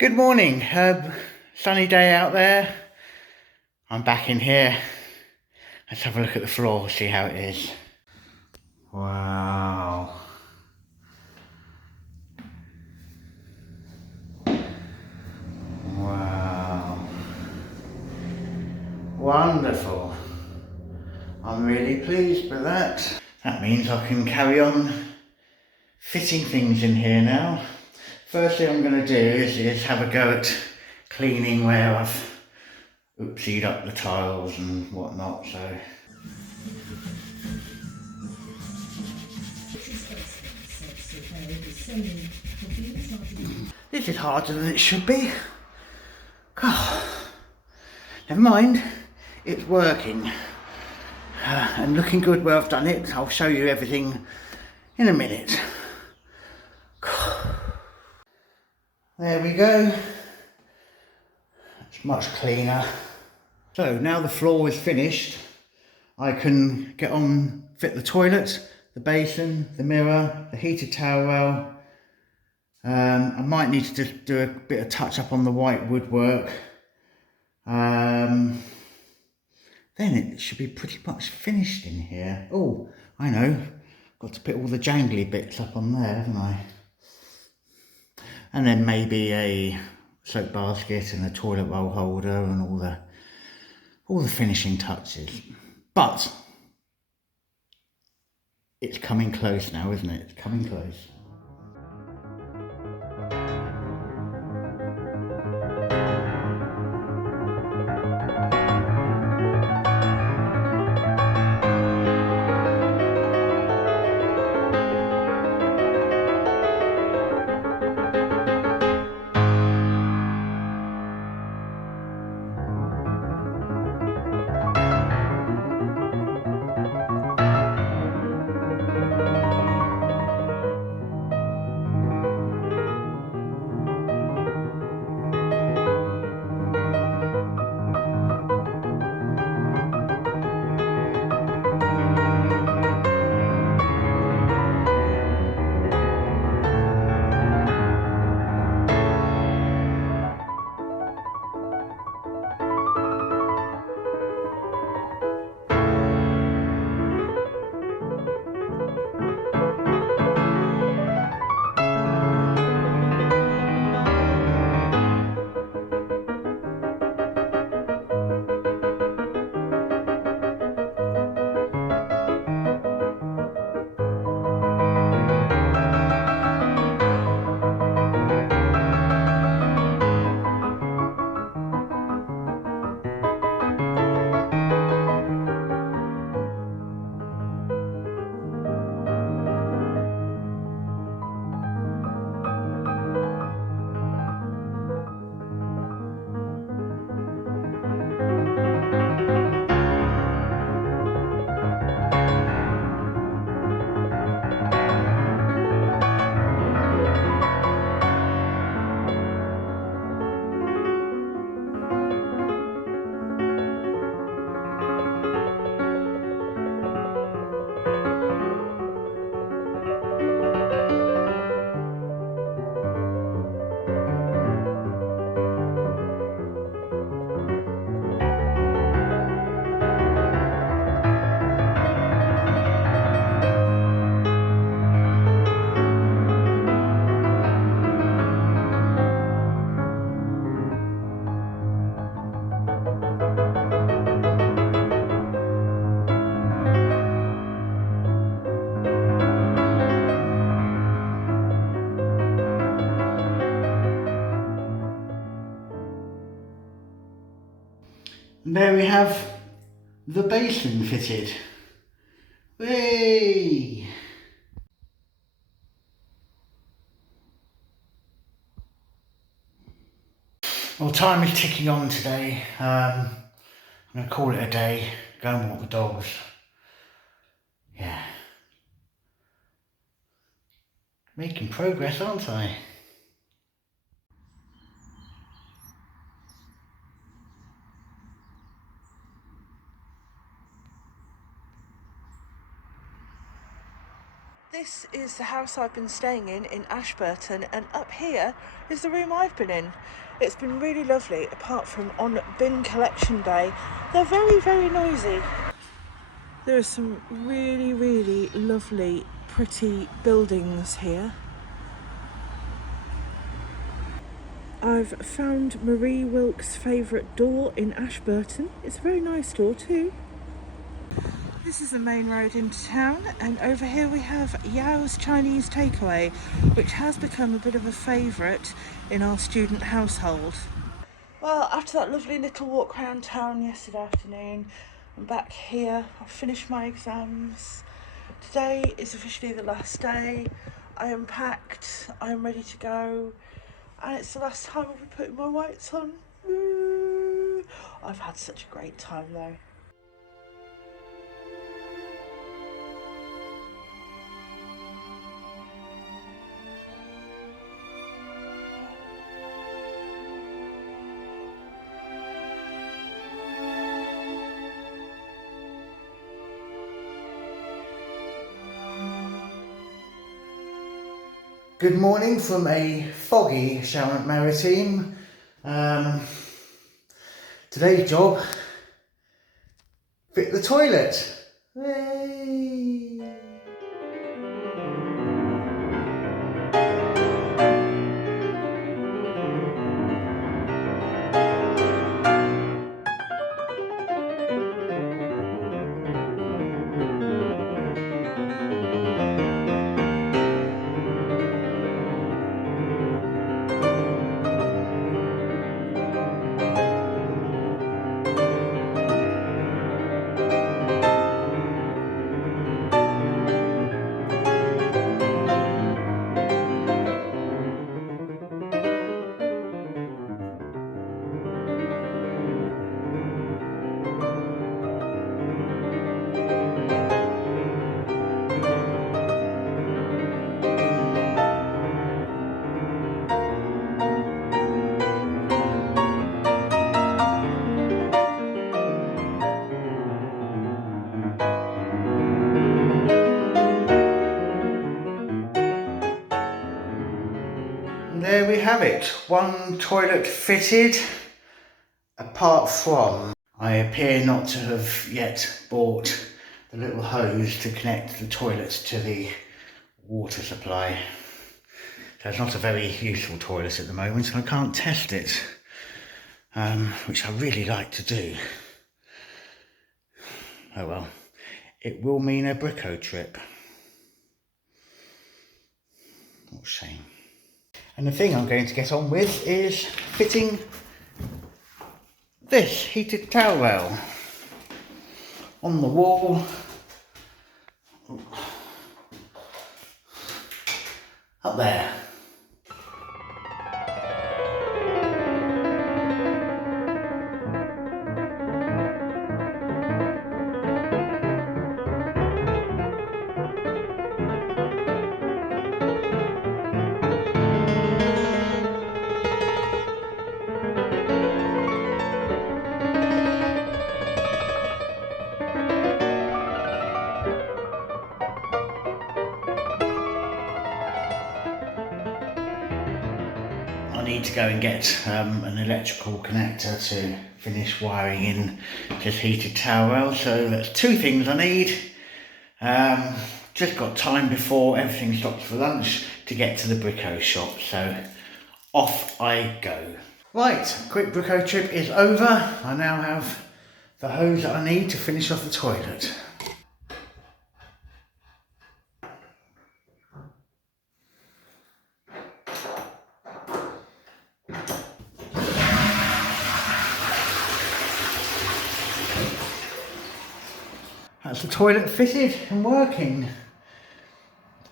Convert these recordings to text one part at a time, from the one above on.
Good morning. Sunny day out there. I'm back in here. Let's have a look at the floor, see how it is. Wow. Wow. Wonderful. I'm really pleased with that. That means I can carry on fitting things in here now. First thing I'm going to do is have a go at cleaning where I've oopsied up the tiles and whatnot. So this is harder than it should be. God. Never mind, it's working and looking good where I've done it. I'll show you everything in a minute. There we go. It's much cleaner. So now the floor is finished, I can get on, fit the toilet, the basin, the mirror, the heated towel rail. I might need to just do a bit of touch up on the white woodwork. Then it should be pretty much finished in here. Oh, I know, got to put all the jangly bits up on there, haven't I? And then maybe a soap basket and a toilet roll holder and all the finishing touches. But it's coming close now, isn't it? It's coming close. And there we have the basin fitted. Whee! Well, time is ticking on today. I'm going to call it a day, go and walk the dogs. Yeah. Making progress, aren't I? This is the house I've been staying in Ashburton, and up here is the room I've been in. It's been really lovely, apart from on bin collection day. They're very, very noisy. There are some really, really lovely, pretty buildings here. I've found Marie Wilkes' favourite door in Ashburton. It's a very nice door too. This is the main road into town, and over here we have Yao's Chinese Takeaway, which has become a bit of a favourite in our student household. Well, after that lovely little walk around town yesterday afternoon, I'm back here. I've finished my exams. Today is officially the last day. I am packed, I am ready to go, and it's the last time I'll be putting my whites on. Woo! I've had such a great time though. Good morning from a foggy Charlotte Maritime. Today's job, fit the toilet. Yay! There we have it, one toilet fitted, apart from I appear not to have yet bought the little hose to connect the toilet to the water supply. So it's not a very useful toilet at the moment, so I can't test it, which I really like to do. Oh well, it will mean a Brico trip. What a shame. And the thing I'm going to get on with is fitting this heated towel rail on the wall up there. I need to go and get an electrical connector to finish wiring in this heated towel rail. So that's two things I need. Just got time before everything stops for lunch to get to the Brico shop. So off I go. Right, quick Brico trip is over. I now have the hose that I need to finish off the toilet. That's the toilet fitted and working.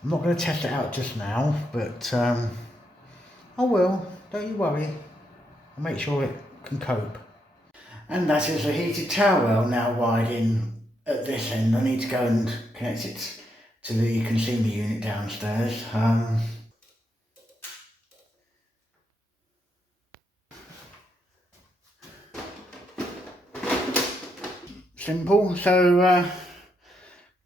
I'm not going to test it out just now, but I will, don't you worry. I'll make sure it can cope. And that is the heated towel rail now wired in at this end. I need to go and connect it to the consumer unit downstairs. Simple. So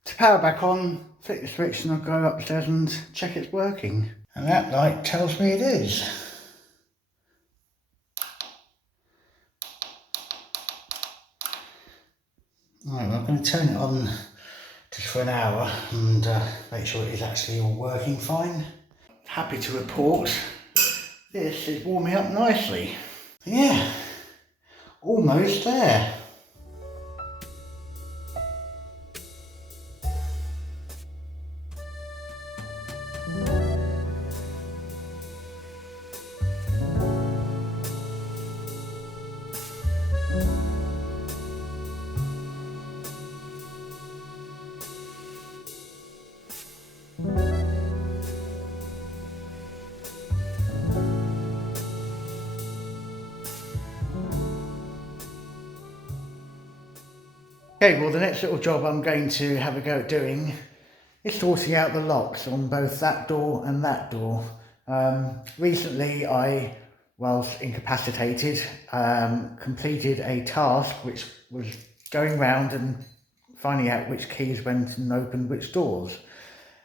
to power back on, flick the switch and I'll go upstairs and check it's working. And that light tells me it is. Right, well, I'm going to turn it on just for an hour and make sure it is actually all working fine. Happy to report this is warming up nicely. Yeah, almost there. Okay, well the next little job I'm going to have a go at doing is sorting out the locks on both that door and that door. Recently I, whilst incapacitated, completed a task which was going round and finding out which keys went and opened which doors.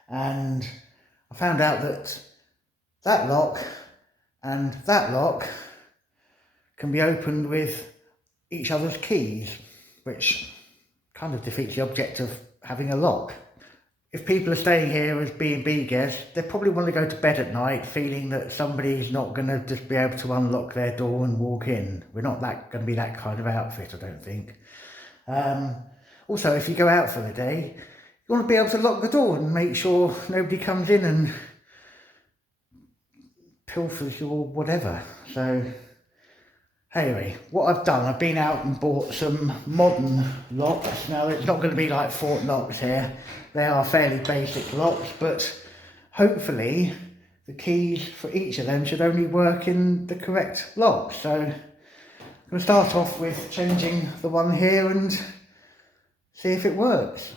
And I found out that that lock and that lock can be opened with each other's keys, which kind of defeats the object of having a lock. If people are staying here as B&B guests, they probably want to go to bed at night feeling that somebody's not going to just be able to unlock their door and walk in. We're not going to be that kind of outfit, I don't think. Also, if you go out for the day, you want to be able to lock the door and make sure nobody comes in and pilfers your whatever. So anyway, what I've done, I've been out and bought some modern locks. Now, it's not going to be like Fort locks here. They are fairly basic locks, but hopefully the keys for each of them should only work in the correct lock. So I'm going to start off with changing the one here and see if it works.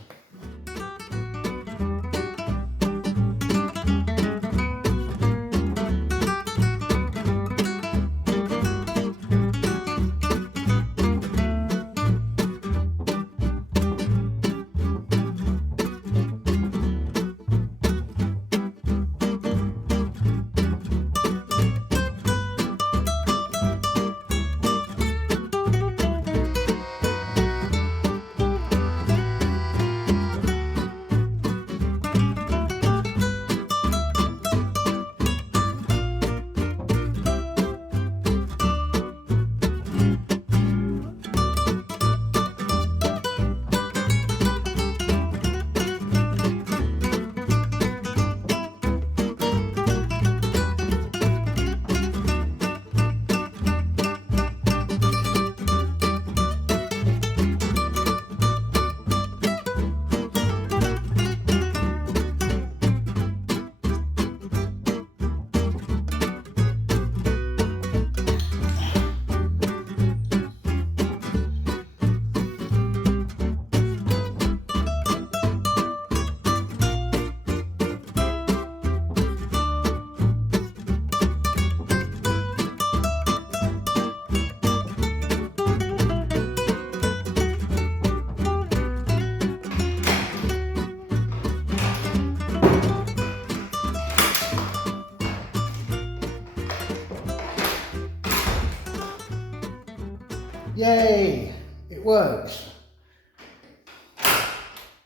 Yay! It works.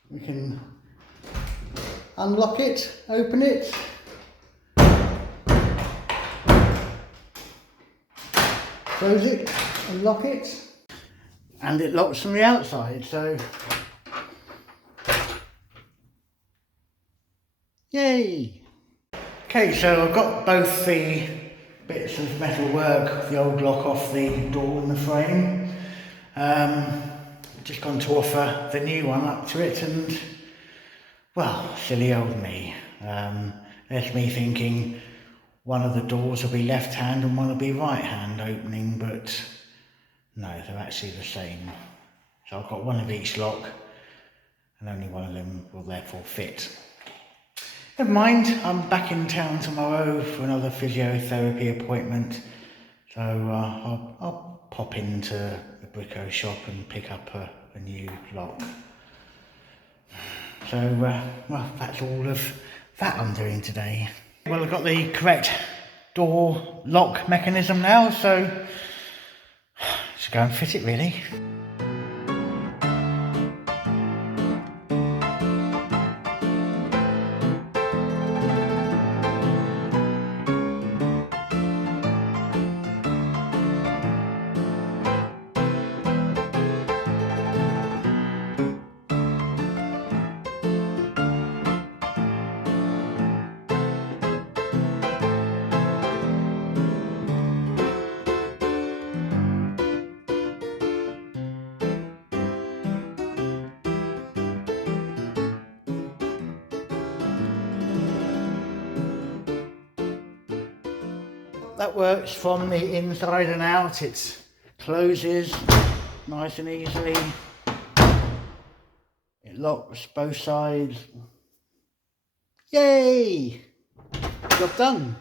We can unlock it, open it. Close it, unlock it. And it locks from the outside, so yay! Okay, so I've got both the bits of metal work, the old lock off the door and the frame. Just gone to offer the new one up to it, and well, silly old me. There's me thinking one of the doors will be left hand and one will be right hand opening, but no, they're actually the same. So I've got one of each lock and only one of them will therefore fit. Never mind, I'm back in town tomorrow for another physiotherapy appointment, so I'll pop into the Brico shop and pick up a new lock. So So, well, that's all of that I'm doing today. Well, I've got the correct door lock mechanism now, so just go and fit it really. That works from the inside and out. It closes nice and easily. It locks both sides. Yay! Job done.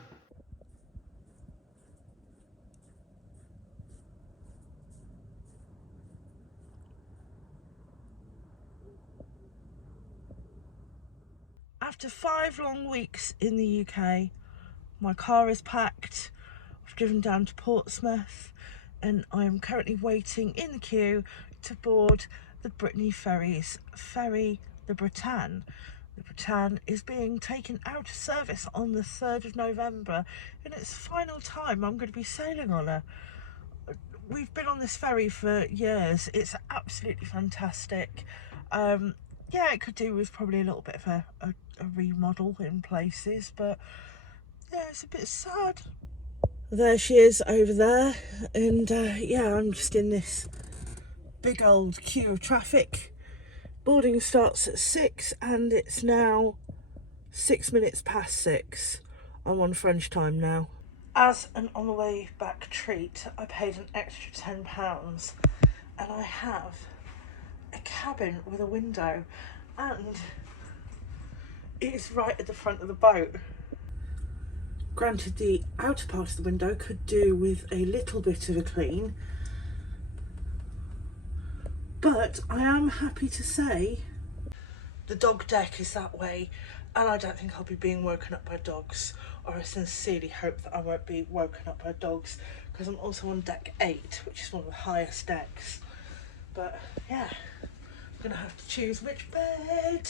After 5 long weeks in the UK, my car is packed. I've driven down to Portsmouth and I am currently waiting in the queue to board the Brittany ferry's ferry, the Britannia. The Britannia is being taken out of service on the 3rd of November and it's the final time I'm going to be sailing on her. We've been on this ferry for years. It's absolutely fantastic. Yeah, it could do with probably a little bit of a remodel in places, but yeah, it's a bit sad. There she is over there, and yeah, I'm just in this big old queue of traffic. Boarding starts at 6 and it's now 6 minutes past 6. I'm on French time now. As an on the way back treat, I paid an extra £10 and I have a cabin with a window and it is right at the front of the boat. Granted, the outer part of the window could do with a little bit of a clean, but I am happy to say the dog deck is that way and I don't think I'll be being woken up by dogs, or I sincerely hope that I won't be woken up by dogs, because I'm also on deck 8, which is one of the highest decks. But yeah, I'm gonna have to choose which bed.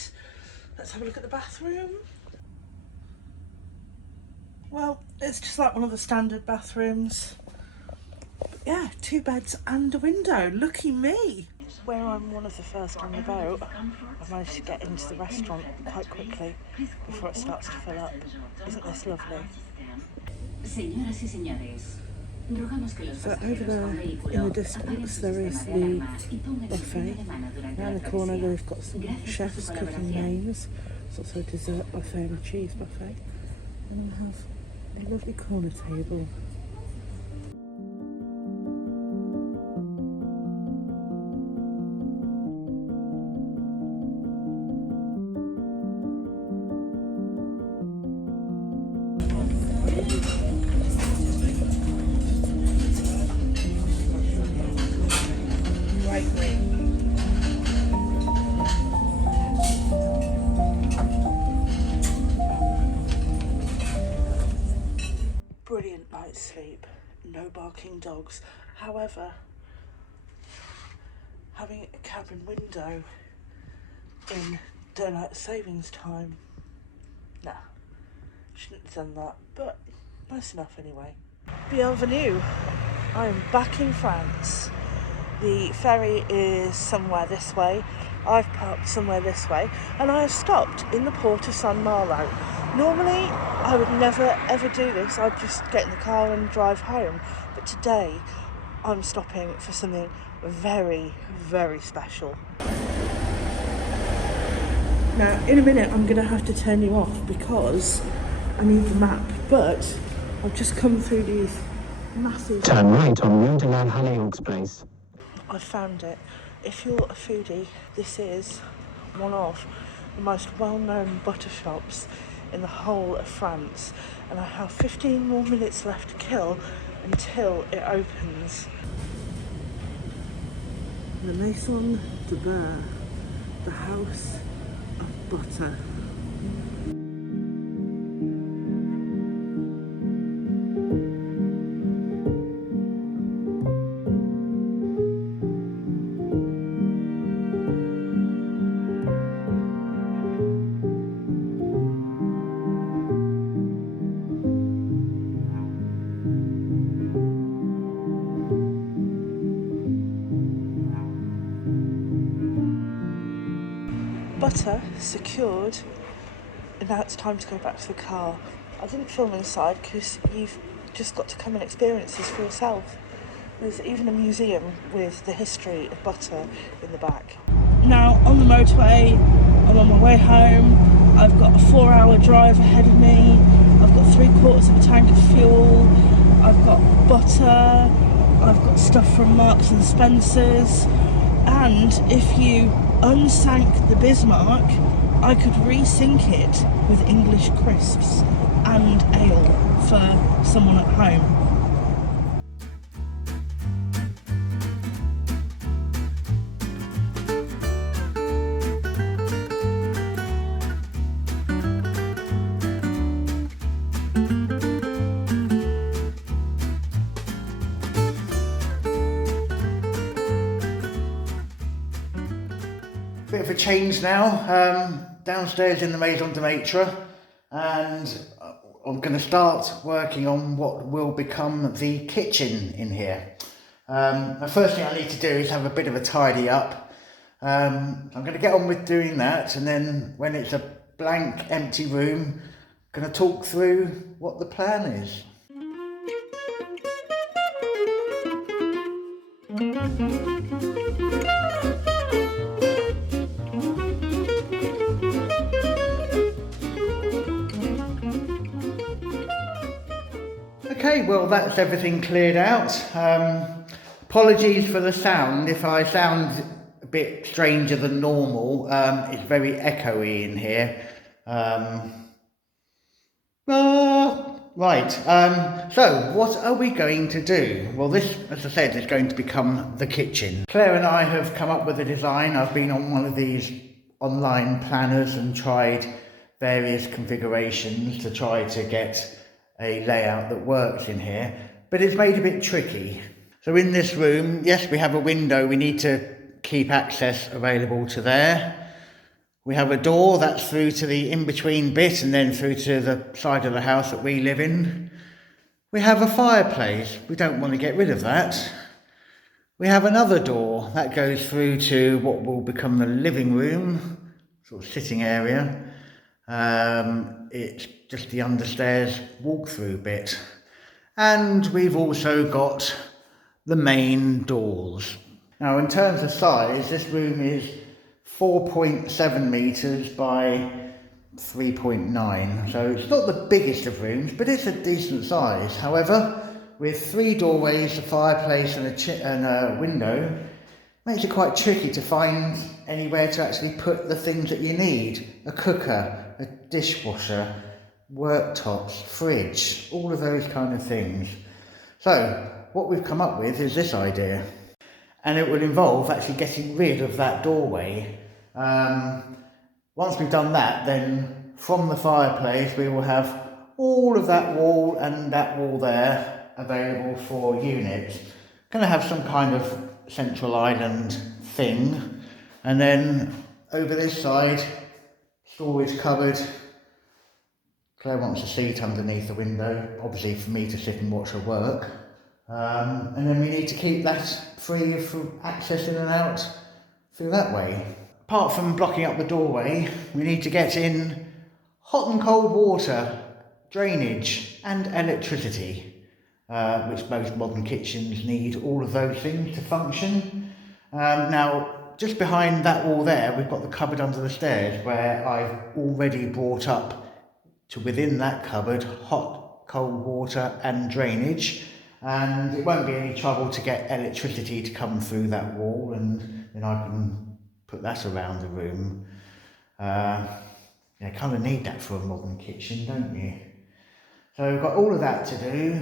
Let's have a look at the bathroom. Well, it's just like one of the standard bathrooms. But yeah, 2 beds and a window. Lucky me. Where I'm one of the first on the boat, I've managed to get into the restaurant quite quickly before it starts to fill up. Isn't this lovely? So over there in the distance there is the buffet. Around the corner they've got some chefs cooking mains. It's also a dessert buffet and a cheese buffet. And we have a lovely corner table. Brilliant night's sleep, no barking dogs. However, having a cabin window in daylight savings time, nah, shouldn't have done that, but nice enough anyway. Bienvenue, I am back in France. The ferry is somewhere this way, I've parked somewhere this way, and I have stopped in the port of Saint Malo. Normally, I would never ever do this. I'd just get in the car and drive home. But today, I'm stopping for something very, very special. Now, in a minute, I'm going to have to turn you off because I need the map. But I've just come through these massive... Turn right on Rondeland Halleux Place. I found it. If you're a foodie, this is one of the most well-known butter shops in the whole of France, and I have 15 more minutes left to kill until it opens. The Maison de Maitre, the house of butter. Butter secured, and now it's time to go back to the car. I didn't film inside because you've just got to come and experience this for yourself. There's even a museum with the history of butter in the back. Now on the motorway, I'm on my way home. I've got a 4-hour drive ahead of me. I've got 3/4 of a tank of fuel. I've got butter. I've got stuff from Marks and Spencer's. And if you unsank the Bismarck, I could re-sink it with English crisps and ale for someone at home. Bit of a change now, downstairs in the Maison de Maitre, and I'm going to start working on what will become the kitchen in here. The first thing I need to do is have a bit of a tidy up. I'm going to get on with doing that, and then when it's a blank, empty room, I'm going to talk through what the plan is. Okay, well that's everything cleared out. Apologies for the sound. If I sound a bit stranger than normal, it's very echoey in here. Right, so what are we going to do? Well, this, as I said, is going to become the kitchen. Claire and I have come up with a design. I've been on one of these online planners and tried various configurations to try to get a layout that works in here, but it's made a bit tricky. So in this room, yes, we have a window. We need to keep access available to there. We have a door that's through to the in-between bit and then through to the side of the house that we live in. We have a fireplace. We don't want to get rid of that. We have another door that goes through to what will become the living room, sort of sitting area. It's just the understairs walk-through bit. And we've also got the main doors. Now, in terms of size, this room is 4.7 metres by 3.9. So it's not the biggest of rooms, but it's a decent size. However, with 3 doorways, a fireplace and a window, makes it quite tricky to find anywhere to actually put the things that you need. A cooker, a dishwasher, worktops, fridge, all of those kind of things. So what we've come up with is this idea, and it will involve actually getting rid of that doorway. Once we've done that, then from the fireplace we will have all of that wall and that wall there available for units. Going to have some kind of central island thing, and then over this side, storage cupboard. Claire wants a seat underneath the window, obviously for me to sit and watch her work. And then we need to keep that free for access in and out through that way. Apart from blocking up the doorway, we need to get in hot and cold water, drainage and electricity, which most modern kitchens need all of those things to function. Now, just behind that wall there, we've got the cupboard under the stairs where I've already brought up to within that cupboard hot, cold water and drainage, and it won't be any trouble to get electricity to come through that wall, and then I can put that around the room. You kind of need that for a modern kitchen, don't you? So we've got all of that to do.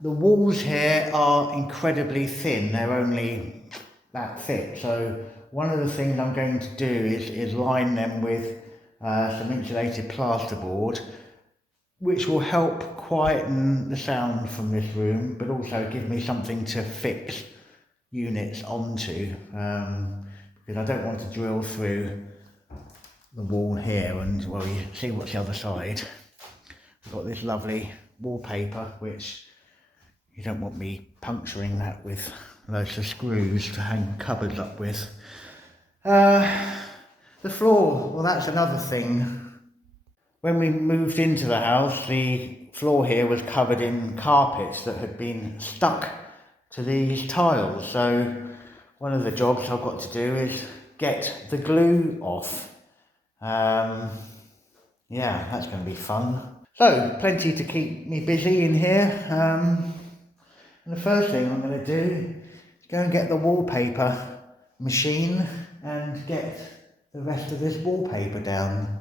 The walls here are incredibly thin. They're only that thick, so one of the things I'm going to do is line them with some insulated plasterboard, which will help quieten the sound from this room, but also give me something to fix units onto, because I don't want to drill through the wall here and, well, you see what's the other side. We've got this lovely wallpaper, which you don't want me puncturing that with loads of screws to hang cupboards up with. The floor, well, that's another thing. When we moved into the house, the floor here was covered in carpets that had been stuck to these tiles. So one of the jobs I've got to do is get the glue off. Yeah, that's going to be fun. So, plenty to keep me busy in here. And the first thing I'm going to do is go and get the wallpaper machine and get the rest of this wallpaper down.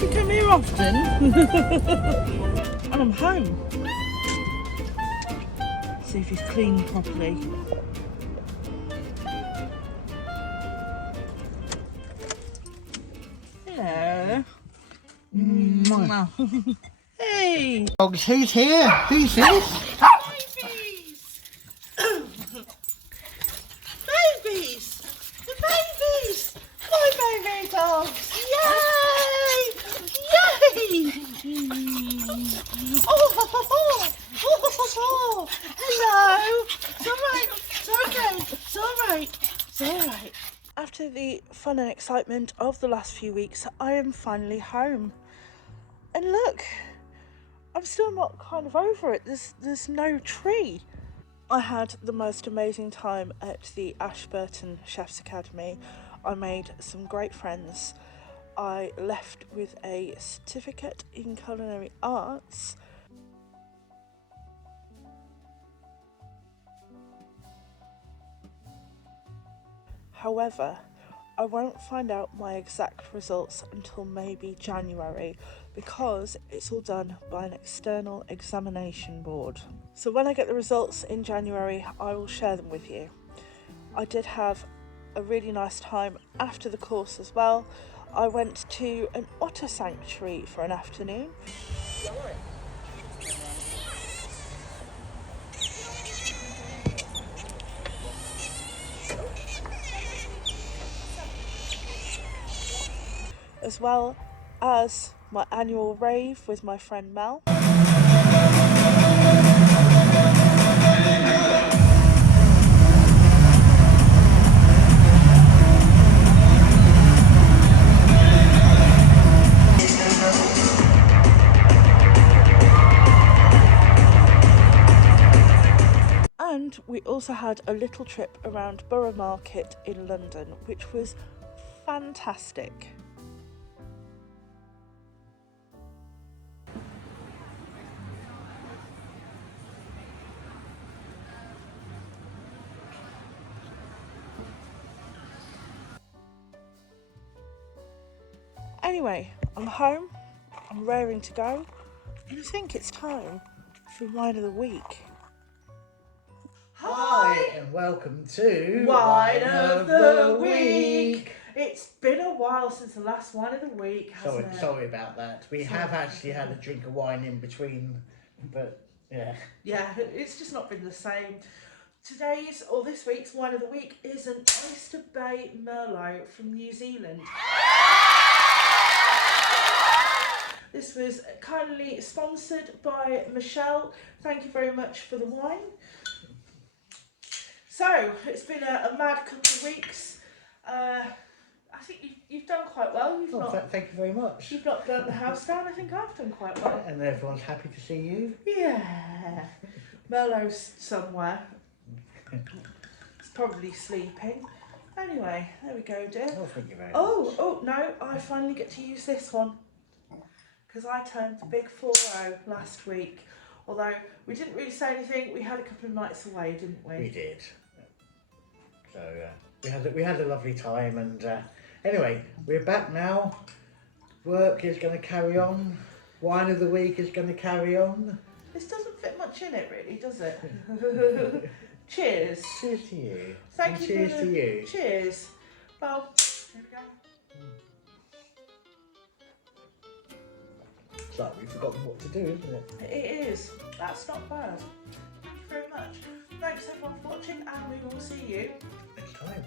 You come here often. And I'm home. See if he's cleaned properly. Hello. Hey. Dogs, who's here? Who's this? Babies! Babies! The babies! My baby dogs! Yay! Yay! Oh, hello! It's alright, it's okay, it's alright, it's alright. After the fun and excitement of the last few weeks, I am finally home. And look, I'm still not kind of over it. There's no tree. I had the most amazing time at the Asherton Chef's Academy. I made some great friends. I left with a certificate in culinary arts. However, I won't find out my exact results until maybe January, because it's all done by an external examination board. So when I get the results in January, I will share them with you. I did have a really nice time after the course as well. I went to an otter sanctuary for an afternoon. As well as my annual rave with my friend Mel. And we also had a little trip around Borough Market in London, which was fantastic. Anyway, I'm home, I'm raring to go, and I think it's time for Wine of the Week. Hi and welcome to Wine of the Week. It's been a while since the last Wine of the Week, hasn't it? Sorry about that. We have actually had a drink of wine in between, but yeah. Yeah, it's just not been the same. Today's, or this week's wine of the week is an Oyster Bay Merlot from New Zealand. This was kindly sponsored by Michelle. Thank you very much for the wine. So, it's been a mad couple of weeks. I think you've done quite well. Thank you very much. You've not burnt the house down. I think I've done quite well. And everyone's happy to see you. Yeah. Merlot's somewhere. It's probably sleeping. Anyway, there we go, dear. Oh, thank you very much. Oh, no, I finally get to use this one. Because I turned the big 4-0 last week. Although we didn't really say anything, we had a couple of nights away, didn't we? We did. So we had a lovely time, and anyway, we're back now. Work is going to carry on. Wine of the week is going to carry on. This doesn't fit much in it, really, does it? Cheers. Cheers to you. Thank and you. Cheers to you. Cheers. Well, here we go. It's like we've forgotten what to do, isn't it? It is. That's not bad. Thank you very much. Thanks everyone for watching, and we will see you Next time.